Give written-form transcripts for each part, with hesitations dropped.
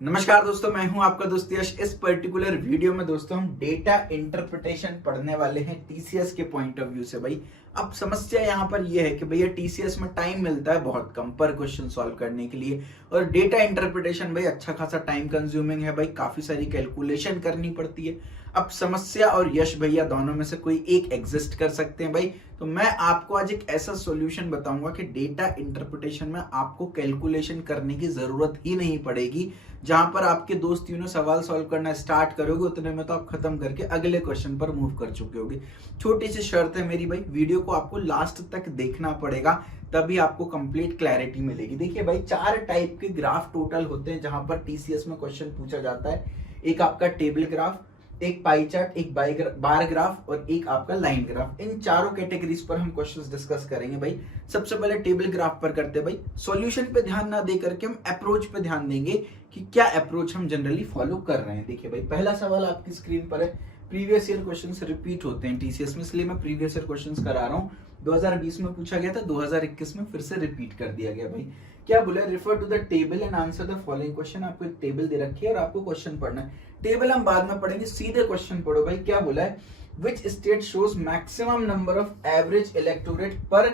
नमस्कार दोस्तों, मैं हूं आपका दोस्त यश। इस पर्टिकुलर वीडियो में दोस्तों हम डेटा इंटरप्रिटेशन पढ़ने वाले हैं टीसीएस के पॉइंट ऑफ व्यू से। भाई अब समस्या यहां पर यह है कि भैया टीसीएस में टाइम मिलता है बहुत कम पर क्वेश्चन सॉल्व करने के लिए, और डेटा इंटरप्रिटेशन भाई अच्छा खासा टाइम कंज्यूमिंग है। भाई काफी सारी कैलकुलेशन करनी पड़ती है। अब समस्या और यश भैया दोनों में से कोई एक एग्जिस्ट कर सकते हैं भाई, तो मैं आपको आज एक ऐसा सॉल्यूशन बताऊंगा कि डेटा इंटरप्रिटेशन में आपको कैलकुलेशन करने की जरूरत ही नहीं पड़ेगी। जहां पर आपके दोस्त सवाल सॉल्व करना स्टार्ट करोगे उतने में तो आप खत्म करके अगले क्वेश्चन पर मूव कर चुके होगे। छोटी सी शर्त है मेरी भाई, वीडियो को आपको लास्ट तक देखना पड़ेगा, तभी आपको कंप्लीट क्लैरिटी मिलेगी। देखिए भाई, 4 टाइप के ग्राफ टोटल होते हैं जहां पर टीसीएस में क्वेश्चन पूछा जाता है। एक आपका टेबल ग्राफ, एक पाई चार्ट, एक बार ग्राफ और एक आपका लाइन ग्राफ। इन चारों कैटेगरीज पर हम क्वेश्चंस डिस्कस करेंगे भाई। सबसे पहले टेबल ग्राफ पर करते हैं भाई। सॉल्यूशन पे ध्यान ना दे करके हम अप्रोच पे ध्यान देंगे कि क्या अप्रोच हम जनरली फॉलो कर रहे हैं। देखिए भाई, पहला सवाल आपकी स्क्रीन पर है। प्रीवियस ईयर क्वेश्चंस रिपीट होते हैं टीसीएस में, इसलिए मैं प्रीवियस ईयर क्वेश्चंस करा रहा हूँ। 2020 में पूछा गया था, 2021 में फिर से रिपीट कर दिया गया भाई। क्या बोला? Refer to the table and answer the following question. आपको एक टेबल दे रखी है और आपको क्वेश्चन पढ़ना है। टेबल हम बाद में पढ़ेंगे, सीधे क्वेश्चन पढ़ो भाई। क्या बोला है? Which state shows maximum number of average electorate पर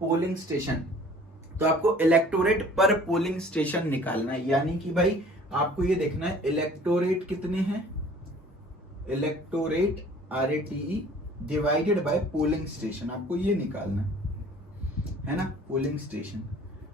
पोलिंग स्टेशन। तो आपको इलेक्टोरेट पर पोलिंग स्टेशन निकालना है, यानी कि भाई आपको ये देखना है इलेक्टोरेट कितने हैं। Electorate RATE divided by polling station, आपको ये निकालना है ना, पोलिंग स्टेशन।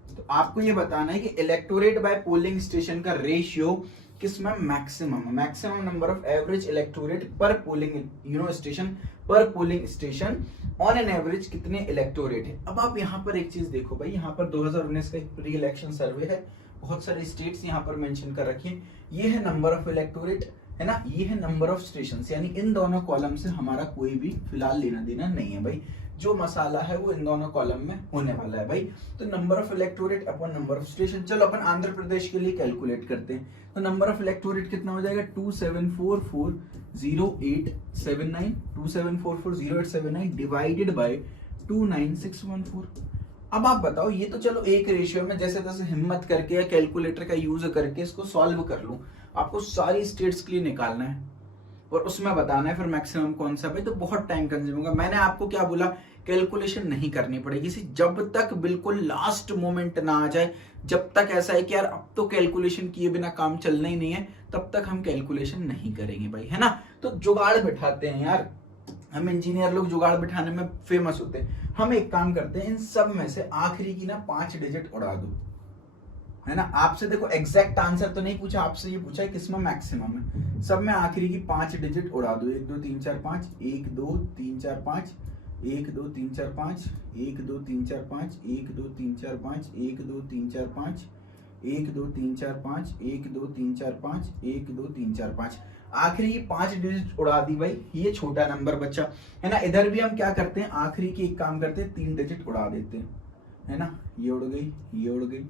तो आपको ये बताना है कि इलेक्टोरेट बाय पोलिंग स्टेशन का रेशियो किसमें maximum number of average electorate पर पोलिंग स्टेशन, पर polling station on an average कितने इलेक्टोरेट है। अब आप यहाँ पर एक चीज देखो भाई, यहाँ पर 2019 का एक प्री इलेक्शन सर्वे है, बहुत सारे स्टेट्स यहाँ पर मेंशन कर रखे हैं। ये है नंबर ऑफ इलेक्टोरेट, है ना, ये है नंबर ऑफ स्टेशन, यानी इन दोनों कॉलम से हमारा कोई भी फिलहाल लेना देना नहीं है भाई। जो मसाला है वो इन दोनों कॉलम में होने वाला है भाई। तो number of electorate upon number of station. चलो अपन आंध्र प्रदेश के लिए कैलकुलेट करते हैं। तो नंबर ऑफ इलेक्टोरेट कितना हो जाएगा? 27440879, 27440879 डिवाइडेड बाय 29614। अब आप बताओ, ये तो चलो एक रेशियो में जैसे तैसे हिम्मत करके या कैलकुलेटर का यूज करके इसको सॉल्व कर लूं। आपको सारी स्टेट्स के लिए निकालना है और उसमें बताना है फिर मैक्सिमम कौन सा भाई, तो बहुत टाइम कंज्यूम होगा। मैंने आपको क्या बोला? कैलकुलेशन नहीं करनी पड़ेगी जब तक बिल्कुल लास्ट मोमेंट ना आ जाए। जब तक ऐसा है कि यार अब तो कैलकुलेशन किए बिना काम चलना ही नहीं है, तब तक हम कैलकुलेशन नहीं करेंगे भाई, है ना। तो जुगाड़ बिठाते हैं यार, हम इंजीनियर लोग जुगाड़ बिठाने में फेमस होते हैं। हम एक काम करते हैं, इन सब में से आखिरी की ना 5 डिजिट उड़ा दो, है ना। आपसे देखो एग्जैक्ट आंसर तो नहीं पूछा, आपसे ये पूछा है किसमें मैक्सिमम है। सब में आखिरी की 5 डिजिट उड़ा दो। 1 2 3 4 5, 1 2 3 4 5, 1 2 3 4 5, 1 2 3 4 5, 1 2 3 4 5, 1 2 3 4 5, 1 2 3 4 5, 1 2 3 4 5, 1 2 3 4 5। आखिरी की 5 डिजिट उड़ा दी भाई, ये छोटा नंबर बचा, है ना। इधर भी हम क्या करते हैं, आखिरी की एक काम करते हैं, 3 डिजिट उड़ा देते हैं, है ना। ये उड़ गई, ये उड़ गई,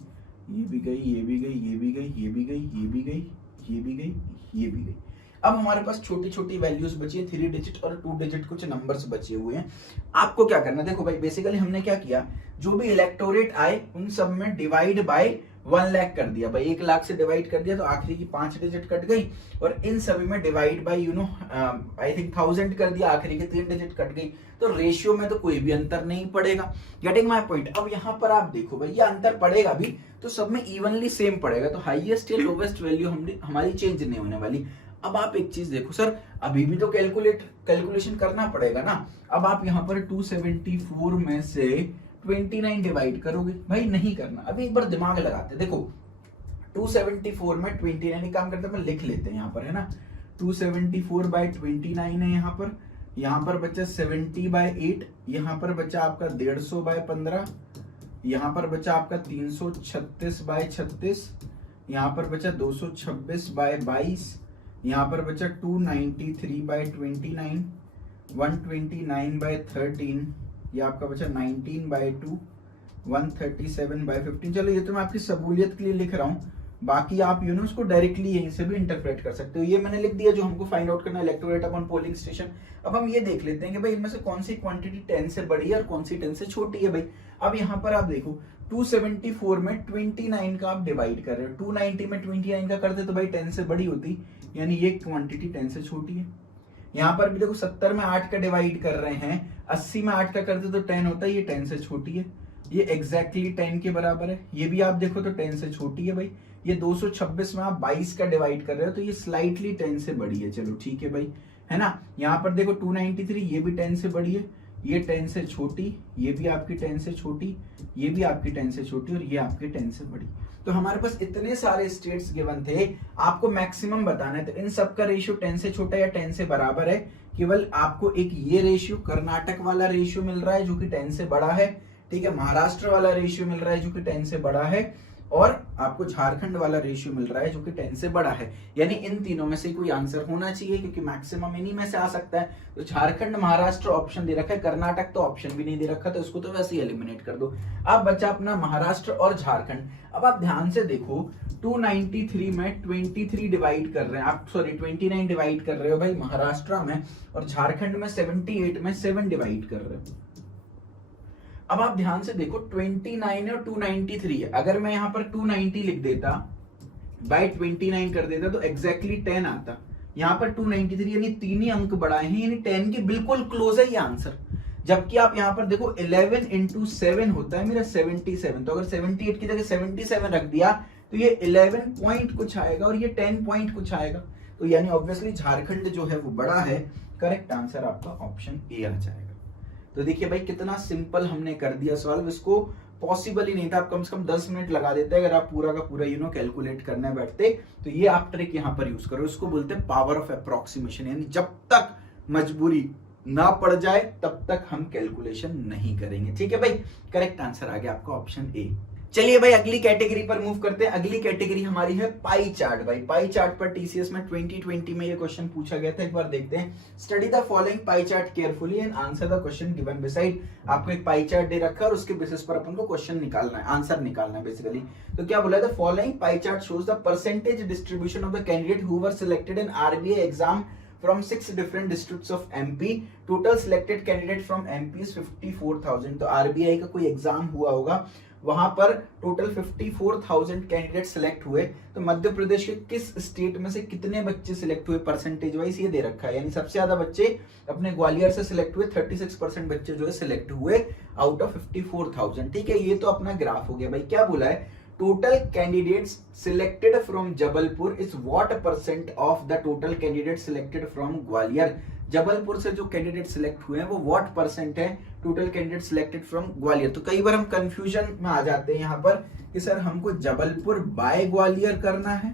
ये भी गई, ये भी गई, ये भी गई, ये भी गई, ये भी गई, ये भी गई, ये भी गई। अब हमारे पास छोटी छोटी वैल्यूज बची है, 3 डिजिट और 2 डिजिट कुछ नंबर्स बचे हुए हैं। आपको क्या करना है? देखो भाई, बेसिकली हमने क्या किया, जो भी इलेक्टोरेट आए उन सब में डिवाइड बाय 1 लाख कर दिया भाई। 1 लाख से डिवाइड कर दिया तो आखिरी की 5 डिजिट कट गई, और इन सभी में डिवाइड बाय आई थिंक 1000 कर दिया, आखिरी की 3 डिजिट कट गई। तो रेशियो में तो कोई भी अंतर नहीं पड़ेगा। Getting my point. अब यहाँ पर आप देखो भाई, ये अंतर पड़ेगा भी तो सब में इवनली सेम पड़ेगा, तो हाईएस्ट या लोवेस्ट वैल्यू हमारी चेंज नहीं होने वाली। अब आप एक चीज देखो सर, अभी भी तो कैलकुलेशन करना पड़ेगा ना। अब आप यहाँ पर 274 में से 29 डिवाइड करोगे भाई? नहीं करना। अभी एक बार दिमाग लगाते, देखो 274 में 29, काम करते हैं मैं लिख लेते हैं यहाँ पर, है ना। 274 बाय 29 है यहाँ पर बचा 70/8, यहाँ पर बचा आपका 150/15, यहाँ पर बचा आपका 336/36, यहाँ पर बचा 226/22, यहाँ पर बचा 293/29, 129/13, ये आपका बचा 19/2, 137/15। चलो ये तो मैं आपकी सहूलियत के लिए लिख रहा हूँ, बाकी आप उसको डायरेक्टली यहीं से भी इंटरप्रेट कर सकते हो। ये मैंने लिख दिया जो हमको फाइंड आउट करना है, इलेक्टोरेट अपॉन पोलिंग स्टेशन। अब हम ये देख लेते हैं कि भाई इनमें से कौन सी क्वांटिटी 10 से बड़ी है और कौन सी 10 से छोटी है भाई। अब यहाँ पर आप देखो 274 में 29 का आप डिवाइड कर रहे हो, 290 में 29 का करते तो भाई 10 से बड़ी होती, यानी ये क्वांटिटी 10 से छोटी है। यहाँ पर भी देखो 70 में 8 का डिवाइड कर रहे हैं, 80 में 8 का करते तो 10 होता है, ये 10 से छोटी है, ये एग्जैक्टली 10 के बराबर है। ये भी आप देखो तो 10 से छोटी है भाई। ये 226 में आप 22 का डिवाइड कर रहे हो तो ये स्लाइटली 10 से बड़ी है, चलो ठीक है भाई, है ना। यहाँ पर देखो 293, ये भी 10 से बड़ी है, ये 10 से छोटी, ये भी आपकी 10 से छोटी, ये भी आपकी 10 से छोटी और ये आपकी 10 से बड़ी। तो हमारे पास इतने सारे स्टेट्स गिवन थे, आपको मैक्सिमम बताना है, तो इन सब का रेशियो 10 से छोटा या 10 से बराबर है। केवल आपको एक ये रेशियो कर्नाटक वाला रेशियो मिल रहा है जो कि 10 से बड़ा है, ठीक है, महाराष्ट्र वाला रेशियो मिल रहा है जो कि 10 से बड़ा है, और आपको झारखंड वाला रेशियो मिल रहा है जो कि 10 से बड़ा है। यानी इन तीनों में से कोई आंसर होना चाहिए क्योंकि मैक्सिमम इन्हीं में से आ सकता है। तो झारखंड महाराष्ट्र ऑप्शन दे रखा है, कर्नाटक तो ऑप्शन भी नहीं दे रखा, तो इसको तो वैसे ही एलिमिनेट कर दो। अब बचा अपना महाराष्ट्र और झारखंड। अब आप ध्यान से देखो 293 में 23 डिवाइड कर रहे हैं आप, सॉरी 29 डिवाइड कर रहे हो भाई महाराष्ट्र में, और झारखंड में 78 में 7 डिवाइड कर रहे हो। अब आप ध्यान से देखो 29 और 293 है, अगर मैं यहां पर 290 लिख देता बाय 29 कर देता तो एग्जैक्टली 10 आता। यहां पर 293 यानी 3 ही अंक बढ़ाए हैं, यानी 10 के बिल्कुल क्लोज है ये आंसर। जबकि आप यहां पर देखो 11 इंटू 7 होता है मेरा 77, तो अगर 78 की जगह 77 रख दिया तो ये 11 पॉइंट कुछ आएगा और ये 10 पॉइंट कुछ आएगा। तो यानी ऑब्वियसली झारखंड जो है वो बड़ा है। करेक्ट आंसर आपका ऑप्शन ए आ जाएगा। तो देखिए भाई कितना सिंपल हमने कर दिया सॉल्व, इसको पॉसिबल ही नहीं था, आप कम से कम 10 मिनट लगा देते अगर आप पूरा का पूरा कैलकुलेट करने बैठते। तो ये आप ट्रिक यहाँ पर यूज करो, इसको बोलते हैं पावर ऑफ अप्रोक्सीमेशन, यानी जब तक मजबूरी ना पड़ जाए तब तक हम कैलकुलेशन नहीं करेंगे। ठीक है भाई, करेक्ट आंसर आ गया आपका ऑप्शन ए। चलिए भाई अगली कैटेगरी पर मूव करते हैं। अगली कैटेगरी हमारी है पाई चार्ट। भाई पाई चार्ट पर टीसीएस में 2020 में ये क्वेश्चन पूछा गया था, एक बार देखते हैं। Study the following pie chart carefully and answer the question given beside. आपको एक पाई चार्ट दे रखा है और उसके बेसिस पर अपन को क्वेश्चन निकालना है, आंसर निकालना है बेसिकली। तो क्या बोला, the following pie chart shows the percentage distribution of the candidate who were selected in RBI exam from 6 different districts of MP. Total selected candidate from MP is 54,000. तो RBI का कोई exam हुआ होगा, वहां पर टोटल 54,000 कैंडिडेट सिलेक्ट हुए। तो मध्य प्रदेश के किस स्टेट में से कितने बच्चे सिलेक्ट हुए परसेंटेज वाइज ये दे रखा है, यानी सबसे ज्यादा बच्चे अपने ग्वालियर से सिलेक्ट हुए, 36% बच्चे जो है सिलेक्ट हुए आउट ऑफ 54,000। ठीक है, ये तो अपना ग्राफ हो गया। भाई क्या बोला है, total candidates selected from Jabalpur is what percent of the total candidates selected from Gwalior। Jabalpur से जो कैंडिडेट सिलेक्ट हुए हैं वो व्हाट परसेंट है total candidate selected from Gwalior. तो कई बार हम कंफ्यूजन में आ जाते हैं यहाँ पर कि सर हमको जबलपुर बाय ग्वालियर करना है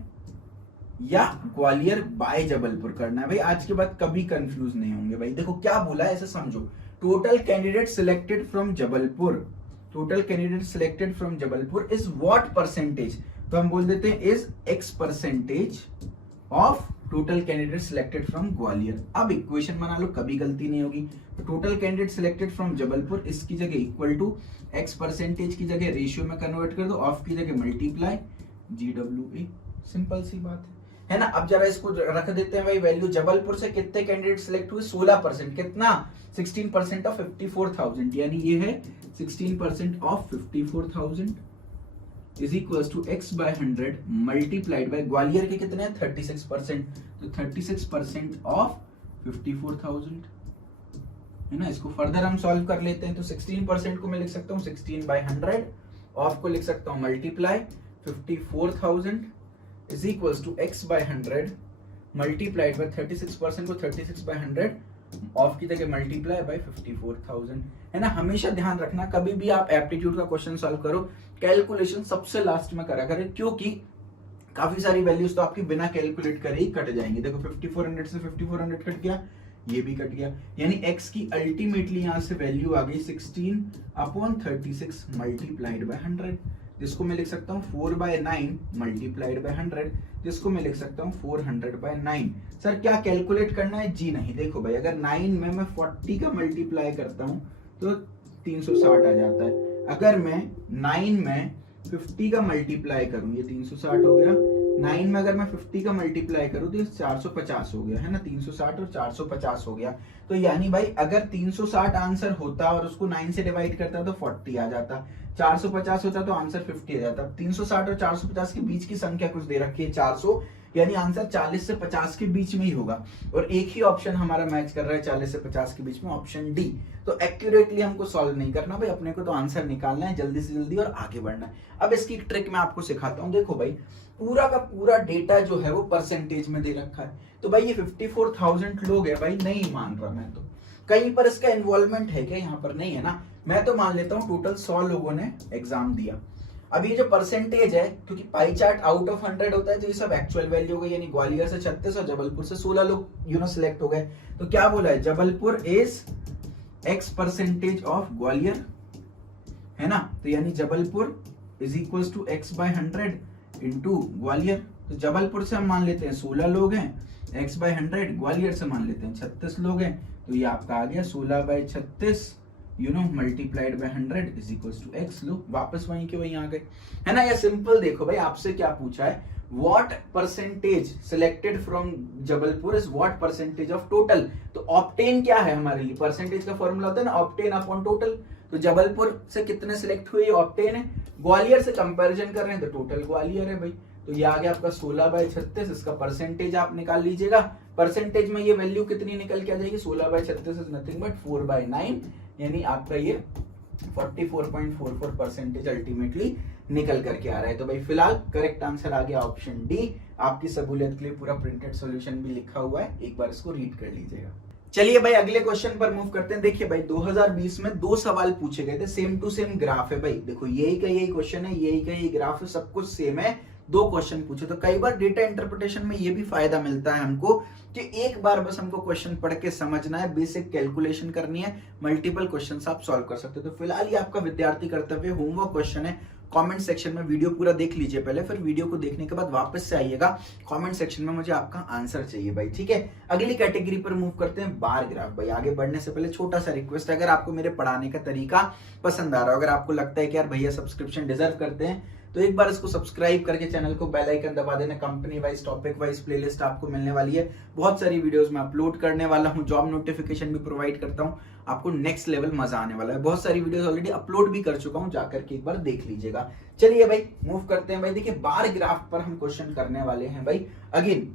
या ग्वालियर बाय जबलपुर करना है। भाई आज के बाद कभी कंफ्यूज नहीं होंगे। भाई देखो क्या बोला है, ऐसे समझो, total candidate selected from Jabalpur, total candidate selected from Jabalpur is what percentage, तो हम बोल देते हैं is x percentage of total candidate selected from Gwalior. अब इक्वेशन बना लो, कभी गलती नहीं होगी। तो total candidate selected from Jabalpur इसकी जगह इक्वल टू x परसेंटेज की जगह रेशियो में कन्वर्ट कर दो, ऑफ की जगह मल्टीप्लाई GWA, सिंपल सी बात है ना। अब जरा इसको रख देते हैं भाई वैल्यू, जबलपुर से कितने कैंडिडेट सिलेक्ट हुए, 16%, कितना 16% ऑफ 54,000, यानी ये है 16% of 54,000 is equal to x by 100 multiplied by Gwalior के कितने हैं 36%, तो 36% ऑफ 54,000 है ना। इसको फर्दर हम सॉल्व कर लेते हैं। तो 16% को मैं लिख सकता हूँ 16 बाय 100, ऑफ को लिख सकता हूँ multiply 54,000 is equals to x by 100 multiplied by 36% को 36 by 100 ऑफ की जगह मल्टीप्लाई बाय 54,000 है ना। हमेशा ध्यान रखना कभी भी आप एप्टीट्यूड का क्वेश्चन सॉल्व करो कैलकुलेशन सबसे लास्ट में करा करें, क्योंकि काफी सारी वैल्यूज तो आपकी बिना कैलकुलेट करे ही कट जाएंगे। देखो 5400 से 5400 कट गया, ये भी कट गया, यानी x की अल्टीमेटली यहां से वैल्यू आ गई 16/36 मल्टीप्लाइड बाय 100, जिसको मैं लिख सकता हूँ 4/9 मल्टीप्लाइड बाय 100, जिसको मैं लिख सकता हूँ 400/9। सर क्या कैलकुलेट करना है, जी नहीं। देखो भाई अगर 9 में मैं 40 का मल्टीप्लाई करता हूँ तो 360 आ जाता है। अगर मैं 9 में 50 का मल्टीप्लाई करूँ, ये 360 हो गया, 9 में अगर मैं 50 का मल्टीप्लाई करूं तो ये 450 हो गया है ना, 360 और 450 हो गया। तो यानी भाई अगर 360 आंसर होता और उसको 9 से डिवाइड करता तो 40 आ जाता, 450 होता तो आंसर 50 आ जाता। 360 और 450 के बीच की संख्या कुछ दे रखी है 400, यानी आंसर 40 से 50 के बीच में ही होगा, और एक ही ऑप्शन हमारा मैच कर रहा है 40 से 50 के बीच में, ऑप्शन डी। तो एक्यूरेटली हमको सॉल्व नहीं करना भाई, अपने को तो आंसर निकालना है जल्दी से जल्दी और आगे बढ़ना है। अब इसकी ट्रिक मैं आपको सिखाता हूं। देखो भाई पूरा का पूरा डेटा जो है वो परसेंटेज में दे रखा है, तो भाई ये 54,000 लोग है भाई, नहीं मान रहा मैं तो, कहीं पर इसका इन्वॉल्वमेंट है क्या, यहाँ पर नहीं है ना। मैं तो मान लेता हूँ टोटल 100 लोगों ने एग्जाम दिया। अब ये जो परसेंटेज है, क्योंकि पाई चार्ट आउट ऑफ 100 होता है, तो ये सब एक्चुअल वैल्यू हो गई, यानी ग्वालियर से 36 और जबलपुर से 16 लोग सिलेक्ट हो गए। तो क्या बोला है, Jabalpur is X percentage of Gwalior, है ना। तो यानी Jabalpur is equal to X by 100 into Gwalior. तो जबलपुर से हम मान लेते हैं 16 लोग हैं, X बाय 100, ग्वालियर से मान लेते हैं 36 लोग हैं, तो ये आपका आ गया 16 by 36 multiplied by 100 is equal to X। लो वापस वहीं के वहीं आ गए, है ना। ये सिंपल देखो भाई, आपसे क्या पूछा है, what percentage selected from Jabalpur is what percentage of total. तो ऑप्टेन क्या है हमारे लिए, परसेंटेज का फॉर्मूला होता है ना ऑप्टेन अपॉन टोटल। तो जबलपुर से कितने सिलेक्ट हुए, ऑप्टेन है। ग्वालियर से कंपैरिजन कर रहे हैं तो टोटल ग्वालियर है भाई। तो ये आ गया आपका 16 बाय 36, इसका परसेंटेज आप निकाल लीजिएगा। परसेंटेज में ये वैल्यू कितनी निकल के आ जाएगी, 16 by 36 is nothing but 4 by 9, यानी आपका ये 44.44 परसेंटेज अल्टीमेटली निकल करके आ रहा है। तो भाई फिलहाल करेक्ट आंसर आ गया ऑप्शन डी। आपकी सहूलियत के लिए पूरा प्रिंटेड सॉल्यूशन भी लिखा हुआ है, एक बार इसको रीड कर लीजिएगा। चलिए भाई अगले क्वेश्चन पर मूव करते हैं। देखिए भाई 2020 में 2 सवाल पूछे गए थे, सेम टू सेम ग्राफ है भाई। देखो यही का यही क्वेश्चन है, यही का यही ग्राफ है, सब कुछ सेम है, 2 क्वेश्चन पूछे। तो कई बार डेटा इंटरप्रिटेशन में ये भी फायदा मिलता है हमको कि एक बार बस हमको क्वेश्चन पढ़ के समझना है, बेसिक कैलकुलेशन करनी है, मल्टीपल क्वेश्चंस आप सॉल्व कर सकते हो। तो फिलहाल ये आपका विद्यार्थी कर्तव्य होमवर्क क्वेश्चन है। कमेंट सेक्शन में वीडियो पूरा देख लीजिए पहले, फिर वीडियो को देखने के बाद वापस से आइएगा, कमेंट सेक्शन में मुझे आपका आंसर चाहिए भाई, ठीक है। अगली कैटेगरी पर मूव करते हैं, बार ग्राफ। भाई आगे बढ़ने से पहले छोटा सा रिक्वेस्ट है, अगर आपको मेरे पढ़ाने का तरीका पसंद आ रहा हो, अगर आपको लगता है कि यार भैया सब्सक्रिप्शन डिजर्व करते हैं, तो एक बार इसको सब्सक्राइब करके चैनल को बेल आइकन दबा देना। Company wise topic wise playlist आपको मिलने वाली है, बहुत सारी वीडियोस मैं अपलोड करने वाला हूं, जॉब नोटिफिकेशन भी प्रोवाइड करता हूं, आपको नेक्स्ट लेवल मजा आने वाला है। बहुत सारी वीडियोस ऑलरेडी अपलोड भी कर चुका हूं, जाकर के एक बार देख लीजिएगा। चलिए भाई मूव करते हैं भाई। देखिए बार ग्राफ पर हम क्वेश्चन करने वाले हैं भाई। अगेन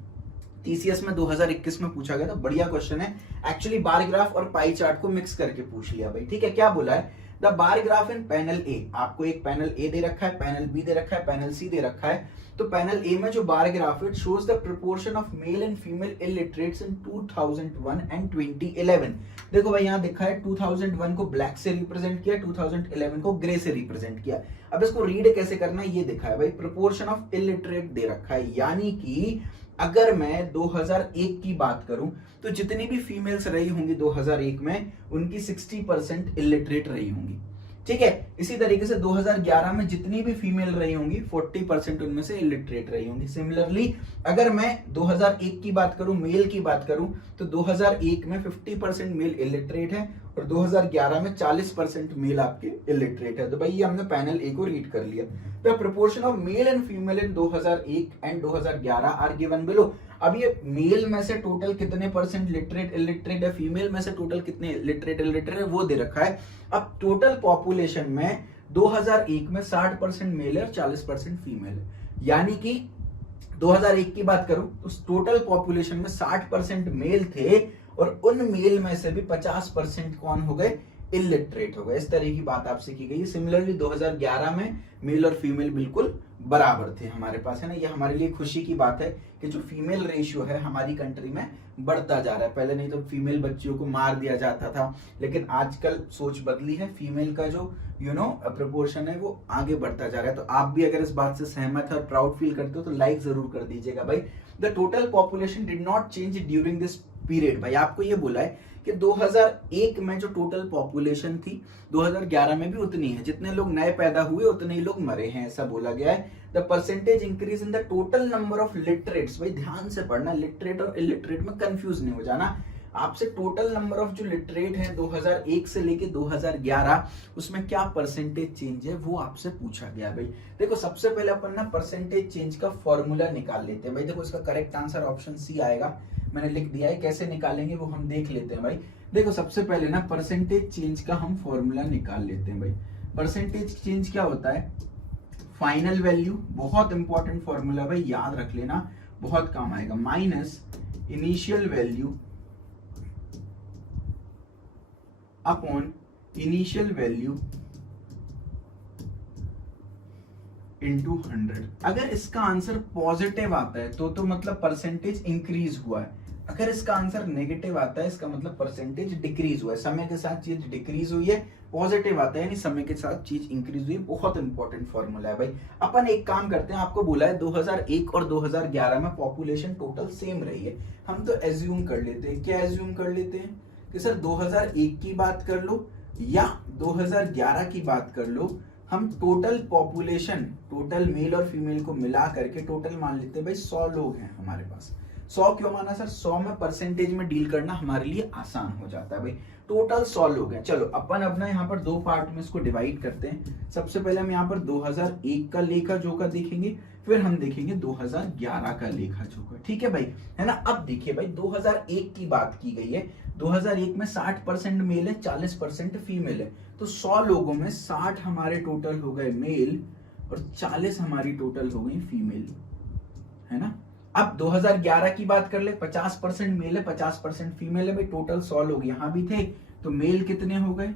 टीसीएस में 2021 में पूछा गया था, बढ़िया क्वेश्चन है एक्चुअली। बार ग्राफ और पाई चार्ट को मिक्स करके पूछ लिया भाई, ठीक है। क्या बोला है, the bar graph in panel A, आपको एक पैनल ए दे रखा है, पैनल बी दे रखा है, पैनल सी दे रखा है। तो पैनल ए में जो बार ग्राफ है, it shows the proportion of male and female illiterates in 2001 and 2011। देखो भाई यहाँ दिखा है 2001 को ब्लैक से रिप्रेजेंट किया, 2011 को ग्रे से रिप्रेजेंट किया। अब इसको रीड कैसे करना है ये दिखा है भाई, प्रोपोर्शन ऑफ इलिटरेट दे रखा है, यानी कि अगर मैं 2001 की बात करूं तो जितनी भी फीमेल्स रही होंगी 2001 में, उनकी 60% इलिटरेट रही होंगी, ठीक है। इसी तरीके से 2011 में जितनी भी फीमेल रही होंगी 40% उनमें से इलिटरेट रही होंगी। सिमिलरली अगर मैं 2001 की बात करूं, मेल की बात करूं, तो 2001 में 50% मेल इलिटरेट है और 2011 में 40% मेल आपके इलिटरेट है। तो भाई ये हमने पैनल ए को रीड कर लिया। The proportion of male and female in 2001 and 2011 are given below. अब ये मेल में से टोटल कितने परसेंट लिटरेट इलिटरेट है, फीमेल में से टोटल कितने लिटरेट इलिटरेट है वो दे रखा है। अब टोटल पॉपुलेशन में 2001 में 60% मेल है और 40% फीमेल है, यानी कि 2001 की बात करूं तो टोटल पॉपुलेशन में 60% मेल थे और उन मेल में से भी 50% कौन हो गए, इलिटरेट हो गए। इस तरह की बात आपसे की गई। सिमिलरली 2011 में मेल और फीमेल बिल्कुल बराबर थे हमारे पास, है ना। ये हमारे लिए खुशी की बात है कि जो फीमेल रेशियो है हमारी कंट्री में बढ़ता जा रहा है। पहले नहीं तो फीमेल बच्चियों को मार दिया जाता था, लेकिन आजकल सोच बदली है, फीमेल का जो प्रोपोर्शन है वो आगे बढ़ता जा रहा है। तो आप भी अगर इस बात से सहमत है और प्राउड फील करते हो तो लाइक जरूर कर दीजिएगा भाई। The total population did not change during this period. भाई आपको ये बोला है कि 2001 में जो टोटल पॉपुलेशन थी 2011 में भी उतनी है, जितने लोग नए पैदा हुए उतने ही लोग मरे हैं, ऐसा बोला गया है। The percentage increase in the total number of literates. भाई ध्यान से पढ़ना, लिटरेट और इलिटरेट में कंफ्यूज नहीं हो जाना। आपसे टोटल नंबर ऑफ जो लिटरेट हैं 2001 से लेके 2011 उसमें क्या परसेंटेज चेंज है वो आपसे पूछा गया भाई। देखो सबसे पहले अपन ना परसेंटेज चेंज का फॉर्मूला निकाल लेते हैं भाई। देखो इसका करेक्ट आंसर ऑप्शन सी आएगा, मैंने लिख दिया है, कैसे निकालेंगे वो हम देख लेते हैं भाई। देखो सबसे पहले ना परसेंटेज चेंज का हम फॉर्मूला निकाल लेते हैं भाई। परसेंटेज चेंज क्या होता है, फाइनल वैल्यू, बहुत इंपॉर्टेंट फॉर्मूला भाई, याद रख लेना, बहुत काम आएगा, minus initial value upon initial value into 100। अगर इसका आंसर पॉजिटिव आता है तो मतलब परसेंटेज इंक्रीज हुआ है, अगर इसका आंसर नेगेटिव आता है इसका मतलब परसेंटेज डिक्रीज हुआ है, समय के साथ चीज डिक्रीज हुई है, पॉजिटिव आता है यानी समय के साथ चीज इंक्रीज हुई है। बहुत इंपॉर्टेंट फॉर्मूला है भाई। अपन एक काम करते हैं, आपको बोला है 2001 और 2011 में पॉपुलेशन टोटल सेम रही है, हम तो एज्यूम कर लेते हैं, क्या एज्यूम कर लेते हैं कि सर 2001 की बात कर लो या 2011 की बात कर लो, हम टोटल पॉपुलेशन, टोटल मेल और फीमेल को मिला करके टोटल मान लेते हैं भाई 100 लोग हैं हमारे पास। 100 क्यों माना सर, 100 में परसेंटेज में डील करना हमारे लिए आसान हो जाता है भाई। टोटल 100 लोग हैं। चलो अपन अपना यहाँ पर दो पार्ट में इसको डिवाइड करते हैं। सबसे पहले हम यहाँ पर 2001 का लेखा जोखा देखेंगे, फिर हम देखेंगे 2011 का लेखा जोखा, ठीक है भाई, है ना। अब देखिए भाई 2001 की बात की गई है, 2001 में 60% मेल है, 40% फीमेल है, तो 100 लोगों में 60 हमारे टोटल हो गए मेल और 40 हमारी टोटल हो गई फीमेल, है ना। अब 2011 की बात कर ले, 50% मेल है, 50% फीमेल है भाई, टोटल 100 लोग यहाँ भी थे, तो मेल कितने हो गए,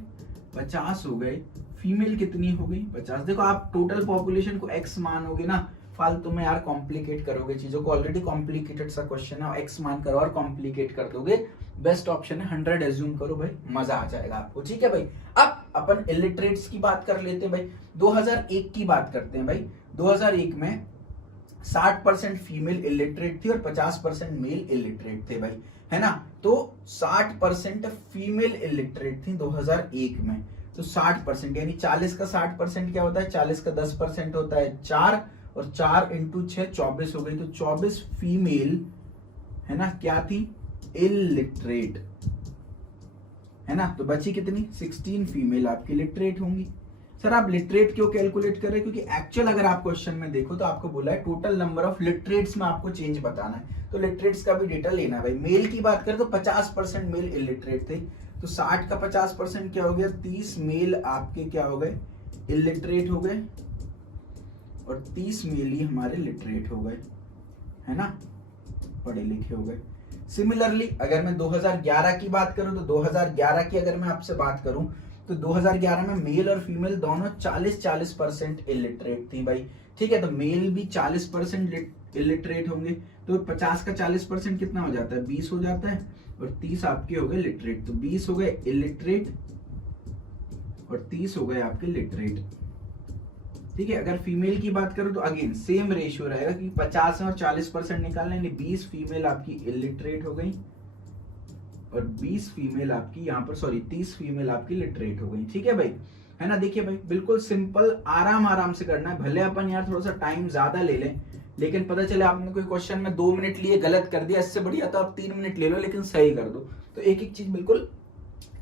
50 हो गए, फीमेल कितनी हो गई, 50। देखो आप टोटल पॉपुलेशन को x मानोगे ना, फालतू में यार कॉम्प्लिकेट करोगे चीजों को, ऑलरेडी कॉम्प्लिकेटेड सा क्वेश्चन है, x मान करो और कॉम्प्लिकेट कर दोगे, बेस्ट ऑप्शन है 100 एज्यूम करो भाई, मजा आ जाएगा आपको, ठीक है भाई। अब अपन इलिटरेट्स की बात कर लेते हैं भाई, 2001 की बात करते हैं भाई। 2001 में 60% फीमेल इलिटरेट थी और 50% मेल इलिटरेट थे भाई, है ना। तो 60% फीमेल इलिटरेट थी 2001 में, तो 60% यानी 40 का 60% क्या होता है, 40 का 10% होता है 4, और 4 इंटू 6 24 हो गई, तो 24 फीमेल, है ना, क्या थी, इलिटरेट, है ना। तो बची कितनी, 16 फीमेल आपकी लिटरेट होंगी। सर आप लिटरेट क्यों कैलकुलेट कर रहे हैं, क्योंकि एक्चुअल अगर आप क्वेश्चन में देखो तो आपको बोला है टोटल नंबर ऑफ लिटरेट्स में आपको चेंज बताना है, तो लिटरेट्स का भी डेटा लेना है भाई। मेल की बात करें तो 50% मेल इलिटरेट थे, तो 60 का 50% क्या हो गया, 30 मेल आपके क्या हो गए, इलिटरेट हो गए, और 30 मेल ही हमारे लिटरेट हो गए, है ना, पढ़े लिखे हो गए। सिमिलरली अगर मैं 2011 की बात करूं तो 2011 की अगर मैं आपसे बात करूं तो 2011 में मेल और फीमेल दोनों 40% इलिटरेट थी भाई, ठीक है। तो मेल भी 40% इलिटरेट होंगे, तो 50 का 40% कितना हो जाता है, 20 हो जाता है, और 30 आपके हो गए लिटरेट, तो 20 हो गए इलिटरेट और 30 हो गए आपके लिटरेट, ठीक है। अगर फीमेल की बात करूं तो अगेन सेम रेशियो रहेगा कि 50 और 40% निकालना, यानी 20 फीमेल आपकी इलिटरेट हो गई और 20 फीमेल आपकी यहाँ पर, सॉरी 30 फीमेल आपकी लिटरेट हो गई, ठीक है भाई, है ना। देखिए भाई बिल्कुल सिंपल, आराम से करना है, भले अपन यार थोड़ा सा टाइम ज्यादा ले लें, लेकिन पता चले आपने कोई क्वेश्चन में 2 मिनट लिए गलत कर दिया, इससे बढ़िया तो आप 3 मिनट ले लो लेकिन सही कर दो। तो एक एक चीज बिल्कुल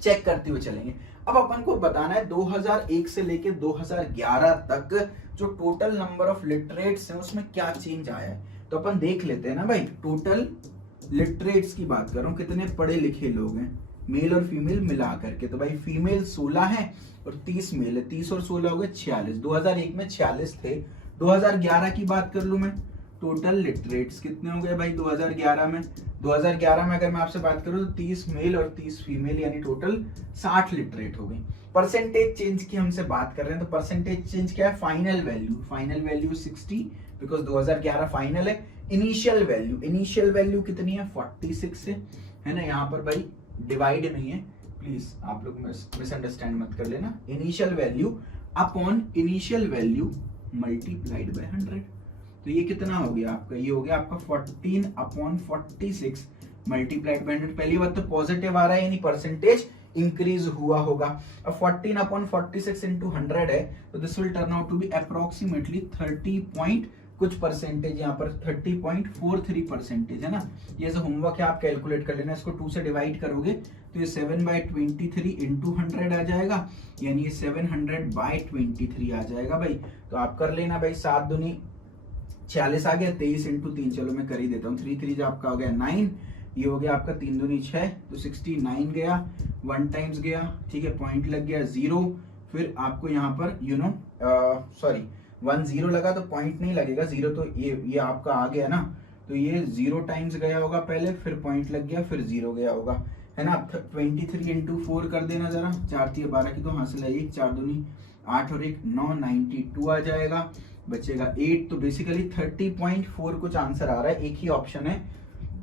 चेक करते हुए चलेंगे। अब अपन को बताना है 2001 से लेके 2011 तक जो टोटल नंबर ऑफ लिटरेट्स हैं उसमें क्या चेंज आया है, तो अपन देख लेते हैं ना भाई। टोटल लिटरेट्स की बात कर रहा हूं, कितने पढ़े लिखे लोग हैं मेल और फीमेल मिला करके, तो भाई फीमेल 16 है और 30 मेल है, 30 और 16 हो गए 46, 2001 में 46 थे। 2011 की बात कर लूं मैं, टोटल लिटरेट्स कितने हो गए भाई 2011 में, 2011 में अगर मैं आपसे बात करूं तो 30 मेल और 30 फीमेल यानी टोटल 60 लिटरेट हो गई। परसेंटेज चेंज की हमसे बात कर रहे हैं, तो परसेंटेज चेंज क्या है, फाइनल वैल्यू 60 बिकॉज 2011 फाइनल है। इनिशियल वैल्यू कितनी है, 46 है ना। यहाँ पर भाई डिवाइड नहीं है, प्लीज आप लोग मिसअंडरस्टैंड मत कर लेना। Initial value upon initial value multiplied by 100, तो ये कितना हो गया आपका, ये हो गया आपका 14/46 मल्टीप्लाइड बाय 100। पहली बात तो पॉजिटिव आ रहा है यानी परसेंटेज इंक्रीज हुआ होगा। अब 14/46 into 100 है, तो this will turn out to be approximately 30.3 कुछ परसेंटेज यहाँ पर 30.43% है ना। ये जो होमवर्क है आप कैलकुलेट कर लेना, इसको 2 से डिवाइड करोगे तो ये 7/23 इंटू 100 आ जाएगा, यानी ये 700/23 आ जाएगा भाई। तो आप कर लेना भाई, 7 दूनी 46 आ गया, 23 इंटू 3, चलो मैं कर ही देता हूँ, 3 3 आपका हो गया 9, ये हो गया आपका 3 दूनी 6, तो 69 गया, 1 टाइम्स गया, ठीक है, पॉइंट लग गया 0, फिर आपको यहाँ पर सॉरी 1 0 लगा तो पॉइंट नहीं लगेगा, 0 तो ये आपका आ गया ना, तो ये 0 टाइम्स गया होगा पहले, फिर पॉइंट लग गया, फिर 0 गया होगा, है ना। 23 इंटू 4 कर देना जरा, 4 3 12 की तो हासिल है 1, 4 दूनी 8 और 1 9, 92 आ जाएगा, बचेगा 8। तो बेसिकली 30.4 कुछ आंसर आ रहा है, एक ही ऑप्शन है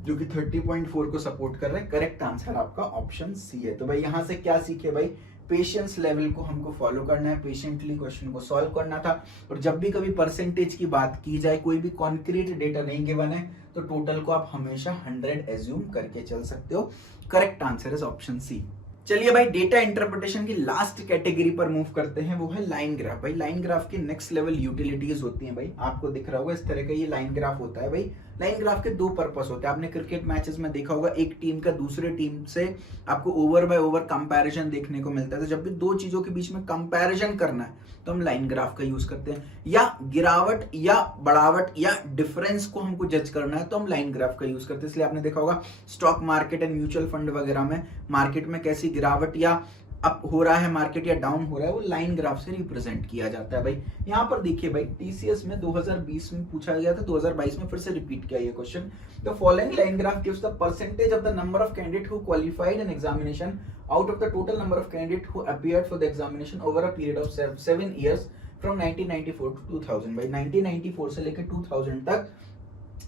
जो कि 30.4 को सपोर्ट कर रहा है। करेक्ट आंसर आपका ऑप्शन सी है। तो भाई यहाँ से क्या सीखे भाई, पेशेंस लेवल को हमको फॉलो करना है, पेशेंटली क्वेश्चन को सॉल्व करना था। और जब भी कभी परसेंटेज की बात की जाए, कोई भी कॉन्क्रीट डेटा नहीं गिवन है, तो टोटल को आप हमेशा 100 एज्यूम करके चल सकते हो। Correct answer is option C. चलिए भाई, डेटा इंटरप्रिटेशन की लास्ट कैटेगरी पर मूव करते हैं, वो है लाइन ग्राफ। भाई लाइन ग्राफ की नेक्स्ट लेवल यूटिलिटीज होती हैं भाई, आपको दिख रहा होगा इस तरह का ये लाइन ग्राफ होता है। भाई लाइन ग्राफ के 2 पर्पस होते हैं, आपने क्रिकेट मैचेस में देखा होगा, एक टीम का दूसरे टीम से आपको ओवर बाय ओवर कंपैरिजन देखने को मिलता है। तो जब भी 2 चीजों के बीच में कंपैरिजन करना है तो हम लाइन ग्राफ का यूज करते हैं, या गिरावट या बढ़ावट या डिफरेंस को हमको जज करना है तो हम लाइन ग्राफ का यूज करते हैं। इसलिए आपने देखा होगा stock market and mutual fund वगैरह में मार्केट में कैसी गिरावट या अप हो रहा है मार्केट या डाउन हो रहा है, वो लाइन ग्राफ से रिप्रेजेंट किया जाता है। भाई यहाँ पर देखिए भाई, टीसीएस में 2020 में पूछा गया था, 2022 में फिर से रिपीट किया ये question. The following line graph gives the percentage of the number of candidate who qualified in examination out of the total number of candidates who appeared for the examination over a period of 7 years from 1994 to 2000। भाई 1994 से लेकर 2000 तक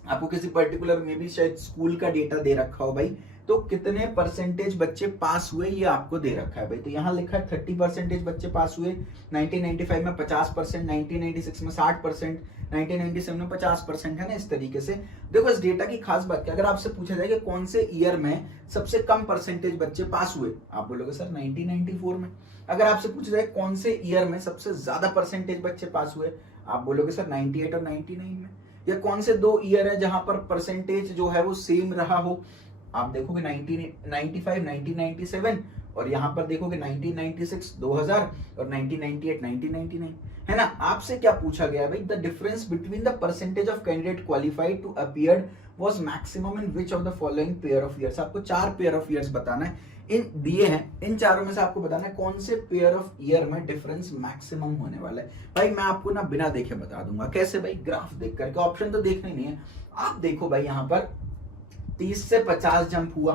आपको किसी particular में भी शायद school का डेटा दे रखा हो भाई, तो कितने परसेंटेज बच्चे पास हुए ये आपको दे रखा है भाई। तो यहाँ लिखा है 30% बच्चे पास हुए, 1995 में 50%, 1996 में 60%, 1997 में 50%, है ना। इस तरीके से देखो, इस डेटा की खास बात क्या, अगर आपसे पूछा जाए कि कौन से ईयर में सबसे कम परसेंटेज बच्चे पास हुए, आप बोलोगे सर 1994 में। अगर आपसे पूछा जाए कौन से ईयर में सबसे ज्यादा परसेंटेज बच्चे पास हुए, आप बोलोगे सर 98 और 99 में। या कौन से 2 ईयर है जहां पर परसेंटेज जो है वो सेम रहा हो, आप देखोगे 1995 1997, और यहाँ पर देखोगे 1996 2000 और 1998 1999, है ना। आपसे क्या पूछा गया है भाई, the difference between the percentage of candidate qualified to appear was maximum in which of the following pair of years. आपको 4 पेयर ऑफ ईयर्स बताना है, इन दिए हैं, इन चारों में से आपको बताना है कौन से पेयर ऑफ ईयर में डिफरेंस मैक्सिमम होने वाला है। भाई मैं आपको ना बिना देखे बता दूंगा, कैसे भाई, ग्राफ देख करके, ऑप्शन तो देखना ही नहीं है। आप देखो भाई, यहाँ पर 30 से 50 जंप हुआ,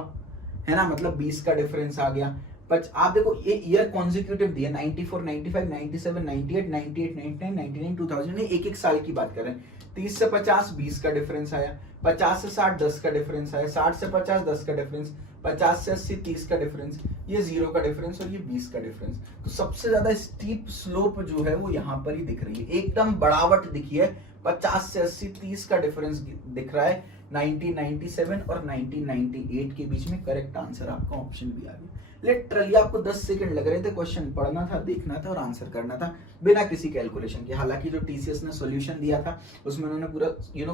है ना, मतलब 20 का डिफरेंस आ गया। आप देखो ये ईयर कॉन्जिक्यूटिव दिया, 94 95 97 98 98 99 99 2000, एक साल की बात कर रहे हैं। 30 से 50 20 का डिफरेंस आया, 50 से 60 10 का डिफरेंस आया, 60 से 50 10 का डिफरेंस, 50 से 80 30 का डिफरेंस, ये 0 का डिफरेंस और ये 20 का डिफरेंस। तो सबसे ज्यादा स्टीप स्लोप जो है वो यहाँ पर ही दिख रही है, एकदम बढ़ावट दिखी है। 50 से 80 30 का डिफरेंस दिख रहा है 1997 और 1998 के बीच में। करेक्ट आंसर आपका ऑप्शन भी आ गया। लिटरली आपको 10 सेकंड लग रहे थे, क्वेश्चन पढ़ना था, देखना था और आंसर करना था बिना किसी कैलकुलेशन के। हालांकि जो टीसीएस ने सॉल्यूशन दिया था उसमें उन्होंने पूरा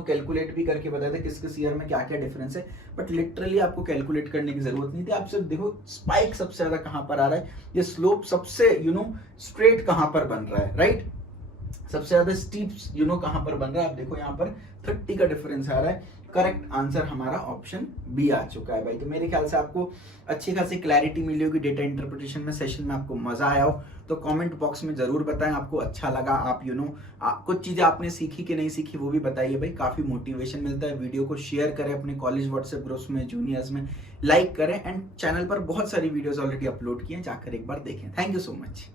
कैलकुलेट भी करके बताया था किस किस ईयर में क्या क्या डिफरेंस है, बट लिटरली आपको कैलकुलेट करने की जरूरत नहीं थी। आप सिर्फ देखो स्पाइक सबसे ज्यादा कहां पर आ रहा है, ये स्लोप सबसे स्ट्रेट कहां पर बन रहा है, राइट, सबसे ज्यादा स्टीप कहां पर बन रहा है। आप देखो यहाँ पर 30 का डिफरेंस आ रहा है। करेक्ट आंसर हमारा ऑप्शन बी आ चुका है भाई। तो मेरे ख्याल से आपको अच्छी खासी क्लैरिटी मिली होगी डेटा इंटरप्रिटेशन में। सेशन में आपको मजा आया हो तो कमेंट बॉक्स में जरूर बताएं आपको अच्छा लगा। आप कुछ चीजें आपने सीखी कि नहीं सीखी वो भी बताइए भाई, काफी मोटिवेशन मिलता है। वीडियो को शेयर करें अपने कॉलेज व्हाट्सएप ग्रुप्स में, जूनियर्स में, लाइक करें, एंड चैनल पर बहुत सारी वीडियोस ऑलरेडी अपलोड किए हैं, जाकर एक बार देखें। Thank you so much.